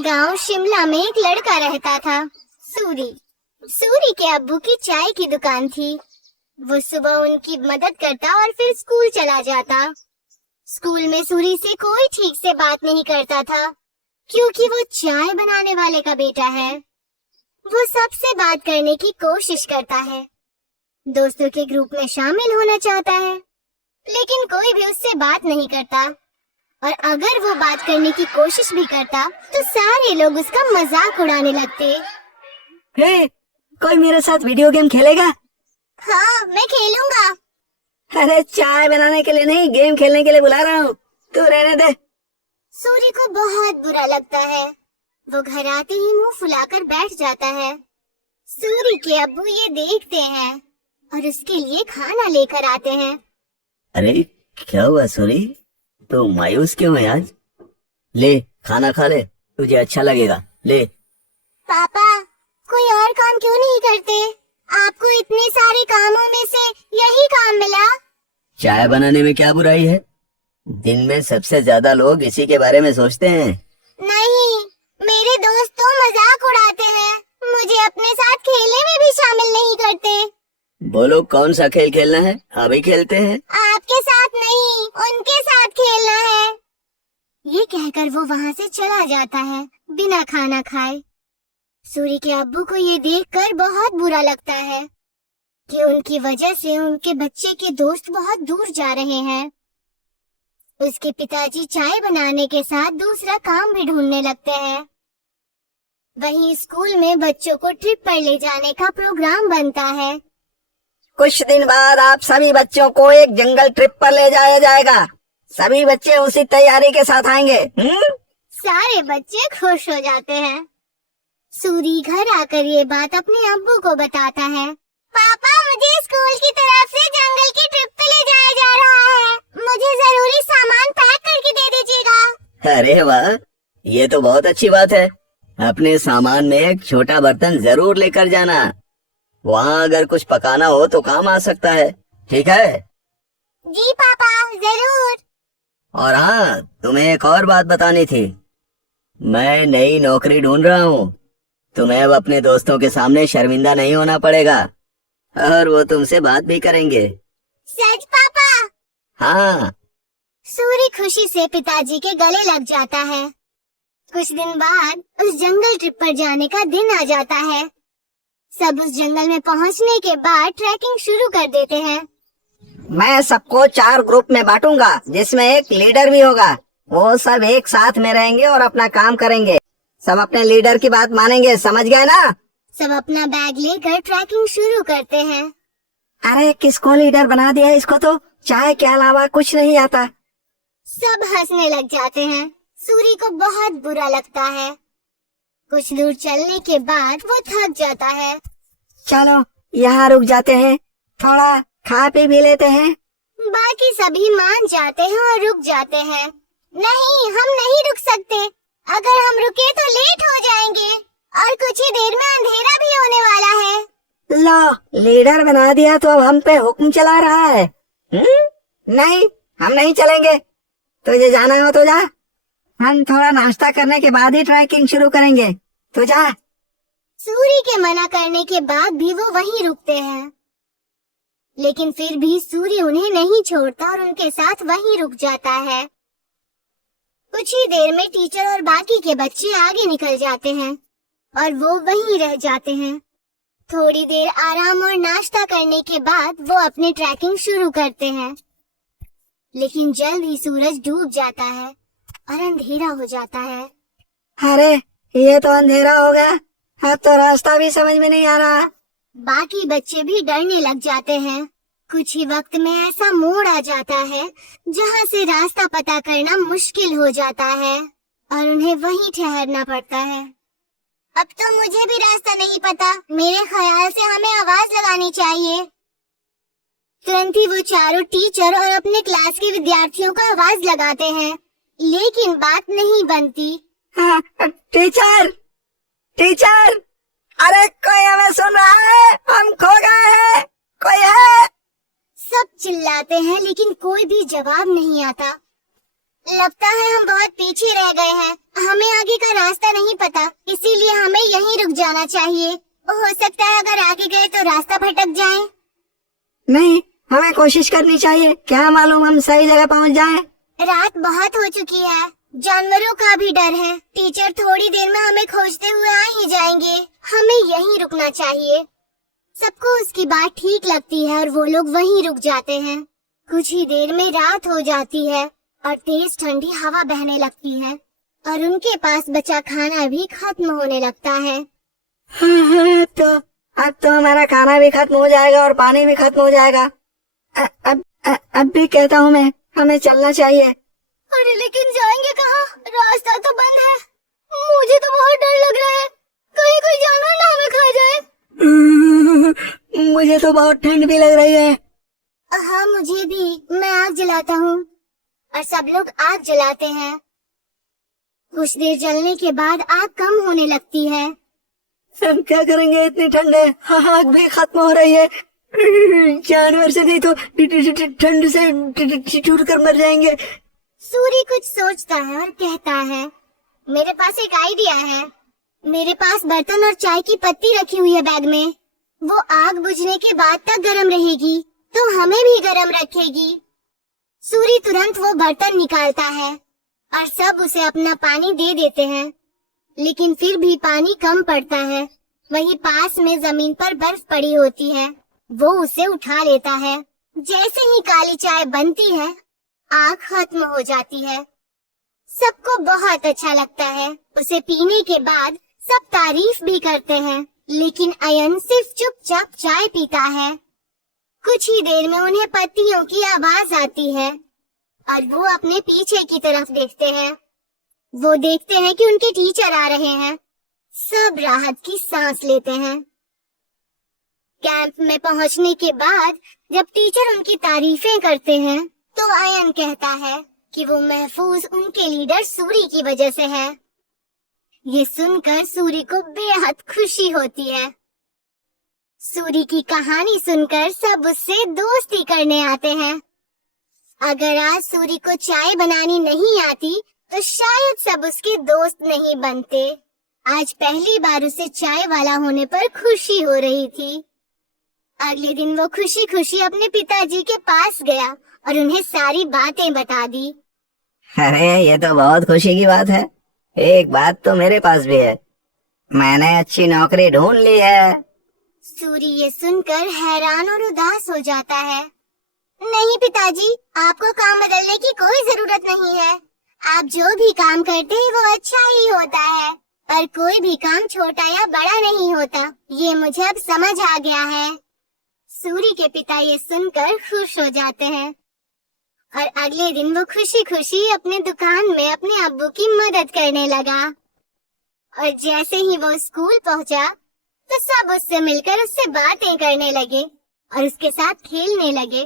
गांव शिमला में एक लड़का रहता था, सूरी। सूरी के अब्बू की चाय की दुकान थी। वो सुबह उनकी मदद करता और फिर स्कूल चला जाता। स्कूल में सूरी से कोई ठीक से बात नहीं करता था, क्योंकि वो चाय बनाने वाले का बेटा है। वो सबसे बात करने की कोशिश करता है, दोस्तों के ग्रुप में शामिल होना चाहता है, लेकिन कोई भी उससे बात नहीं करता। और अगर वो बात करने की कोशिश भी करता तो सारे लोग उसका मजाक उड़ाने लगते। हे, कोई मेरे साथ वीडियो गेम खेलेगा? हाँ, मैं खेलूंगा। अरे चाय बनाने के लिए नहीं, गेम खेलने के लिए बुला रहा हूँ, तू रहने दे। सूरी को बहुत बुरा लगता है। वो घर आते ही मुंह फुलाकर बैठ जाता है। सूरी के अब्बू ये देखते हैं और उसके लिए खाना लेकर आते हैं। अरे क्या हुआ सूरी, तो मायूस क्यों है आज? ले खाना खा ले, तुझे अच्छा लगेगा, ले। पापा, कोई और काम क्यों नहीं करते? आपको इतने सारे कामों में से यही काम मिला। चाय बनाने में क्या बुराई है? दिन में सबसे ज्यादा लोग इसी के बारे में सोचते हैं। नहीं, मेरे दोस्त तो मजाक उड़ाते हैं, मुझे अपने साथ खेलने में भी शामिल नहीं करते। बोलो कौन सा खेल खेलना है, अभी खेलते हैं। आपके साथ नहीं, उनके साथ खेलना है। ये कहकर वो वहाँ से चला जाता है बिना खाना खाए। सूरी के अब्बू को ये देखकर बहुत बुरा लगता है कि उनकी वजह से उनके बच्चे के दोस्त बहुत दूर जा रहे हैं। उसके पिताजी चाय बनाने के साथ दूसरा काम भी ढूंढने लगते हैं। वहीं स्कूल में बच्चों को ट्रिप पर ले जाने का प्रोग्राम बनता है। कुछ दिन बाद आप सभी बच्चों को एक जंगल ट्रिप पर ले जाया जाएगा। सभी बच्चे उसी तैयारी के साथ आएंगे। सारे बच्चे खुश हो जाते हैं। सूरी घर आकर ये बात अपने अब्बू को बताता है। पापा, मुझे स्कूल की तरफ से जंगल की ट्रिप पे ले जाया जा रहा है। मुझे जरूरी सामान पैक करके दे दीजिएगा। अरे वाह, ये तो बहुत अच्छी बात है। अपने सामान में एक छोटा बर्तन जरूर लेकर जाना। वहाँ अगर कुछ पकाना हो तो काम आ सकता है, ठीक है? जी पापा, जरूर। और हाँ, तुम्हें एक और बात बतानी थी। मैं नई नौकरी ढूंढ रहा हूँ। तुम्हें अब अपने दोस्तों के सामने शर्मिंदा नहीं होना पड़ेगा और वो तुमसे बात भी करेंगे। सच पापा? हाँ। सूरी खुशी से पिताजी के गले लग जाता है। कुछ दिन बाद उस जंगल ट्रिप पर जाने का दिन आ जाता है। सब उस जंगल में पहुंचने के बाद ट्रैकिंग शुरू कर देते हैं। मैं सबको 4 ग्रुप में बांटूंगा, जिसमें एक लीडर भी होगा। वो सब एक साथ में रहेंगे और अपना काम करेंगे। सब अपने लीडर की बात मानेंगे, समझ गए ना? सब अपना बैग लेकर ट्रैकिंग शुरू करते हैं। अरे किसको लीडर बना दिया? इसको तो चाय के अलावा कुछ नहीं आता। सब हंसने लग जाते हैं। सूरी को बहुत बुरा लगता है। कुछ दूर चलने के बाद वो थक जाता है। चलो यहाँ रुक जाते हैं, थोड़ा खा पी भी लेते हैं। बाकी सभी मान जाते हैं और रुक जाते हैं। नहीं, हम नहीं रुक सकते। अगर हम रुके तो लेट हो जाएंगे और कुछ ही देर में अंधेरा भी होने वाला है। लो, लीडर बना दिया तो अब हम पे हुक्म चला रहा है। नहीं, हम नहीं चलेंगे। तुझे जाना हो तो जा। हम थोड़ा नाश्ता करने के बाद ही ट्रैकिंग शुरू करेंगे, तो जा। सूरी के मना करने के बाद भी वो वहीं रुकते हैं, लेकिन फिर भी सूरी उन्हें नहीं छोड़ता और उनके साथ वहीं रुक जाता है। कुछ ही देर में टीचर और बाकी के बच्चे आगे निकल जाते हैं और वो वहीं रह जाते हैं। थोड़ी देर आराम और नाश्ता करने के बाद वो अपनी ट्रैकिंग शुरू करते हैं, लेकिन जल्द ही सूरज डूब जाता है और अंधेरा हो जाता है। अरे ये तो अंधेरा हो गया, अब तो रास्ता भी समझ में नहीं आ रहा। बाकी बच्चे भी डरने लग जाते हैं। कुछ ही वक्त में ऐसा मोड़ आ जाता है जहाँ से रास्ता पता करना मुश्किल हो जाता है और उन्हें वहीं ठहरना पड़ता है। अब तो मुझे भी रास्ता नहीं पता। मेरे ख्याल से हमें आवाज लगानी चाहिए। तुरंत ही वो चारों टीचर और अपने क्लास के विद्यार्थियों को आवाज लगाते हैं, लेकिन बात नहीं बनती। टीचर, टीचर, अरे कोई हमें सुन रहा है? हम खो गए हैं, कोई है? सब चिल्लाते हैं लेकिन कोई भी जवाब नहीं आता। लगता है हम बहुत पीछे रह गए हैं। हमें आगे का रास्ता नहीं पता, इसीलिए हमें यहीं रुक जाना चाहिए। हो सकता है अगर आगे गए तो रास्ता भटक जाए। नहीं, हमें कोशिश करनी चाहिए, क्या मालूम हम सही जगह पहुंच जाएं। रात बहुत हो चुकी है, जानवरों का भी डर है। टीचर थोड़ी देर में हमें खोजते हुए आ ही जाएंगे। हमें यहीं रुकना चाहिए। सबको उसकी बात ठीक लगती है और वो लोग वहीं रुक जाते हैं। कुछ ही देर में रात हो जाती है और तेज ठंडी हवा बहने लगती है और उनके पास बचा खाना भी खत्म होने लगता है। हाँ, अब तो हमारा खाना भी खत्म हो जाएगा और पानी भी खत्म हो जाएगा। अब भी कहता हूँ मैं, हमें चलना चाहिए। अरे लेकिन जाएंगे कहाँ? रास्ता तो बंद है। मुझे तो बहुत डर लग रहा है, कहीं कोई जानवर ना हमें खा जाए। मुझे तो बहुत ठंड भी लग रही है। हाँ मुझे भी। मैं आग जलाता हूँ और सब लोग आग जलाते हैं। कुछ देर जलने के बाद आग कम होने लगती है। हम क्या करेंगे, इतनी ठंड है, आग भी खत्म हो रही है। जानवर से नहीं तो ठंड से टूट कर मर जाएंगे। सूरी कुछ सोचता है और कहता है, मेरे पास एक आइडिया है। मेरे पास बर्तन और चाय की पत्ती रखी हुई है बैग में। वो आग बुझने के बाद तक गर्म रहेगी तो हमें भी गर्म रखेगी। सूरी तुरंत वो बर्तन निकालता है और सब उसे अपना पानी दे देते हैं, लेकिन फिर भी पानी कम पड़ता है। वहीं पास में जमीन पर बर्फ पड़ी होती है, वो उसे उठा लेता है। जैसे ही काली चाय बनती है, आग खत्म हो जाती है। सबको बहुत अच्छा लगता है। उसे पीने के बाद सब तारीफ भी करते हैं, लेकिन अयन सिर्फ चुपचाप चाय पीता है। कुछ ही देर में उन्हें पत्तियों की आवाज आती है और वो अपने पीछे की तरफ देखते हैं। वो देखते हैं कि उनके टीचर आ रहे हैं। सब राहत की सांस लेते हैं। कैंप में पहुंचने के बाद जब टीचर उनकी तारीफें करते हैं तो अयन कहता है कि वो महफूज उनके लीडर सूरी की वजह से है। ये सुनकर सूरी को बेहद खुशी होती है। सूरी की कहानी सुनकर सब उससे दोस्ती करने आते हैं। अगर आज सूरी को चाय बनानी नहीं आती तो शायद सब उसके दोस्त नहीं बनते। आज पहली बार उसे चाय वाला होने पर खुशी हो रही थी। अगले दिन वो खुशी खुशी अपने पिताजी के पास गया और उन्हें सारी बातें बता दी। अरे ये तो बहुत खुशी की बात है। एक बात तो मेरे पास भी है, मैंने अच्छी नौकरी ढूंढ ली है। सूरी ये सुनकर हैरान और उदास हो जाता है। नहीं पिताजी, आपको काम बदलने की कोई जरूरत नहीं है। आप जो भी काम करते हैं वो अच्छा ही होता है, पर कोई भी काम छोटा या बड़ा नहीं होता। ये मुझे अब समझ आ गया है। सूरी के पिता ये सुनकर खुश हो जाते हैं और अगले दिन वो खुशी खुशी अपने दुकान में अपने अब्बू की मदद करने लगा। और जैसे ही वो स्कूल पहुंचा तो सब उससे मिलकर उससे बातें करने लगे और उसके साथ खेलने लगे।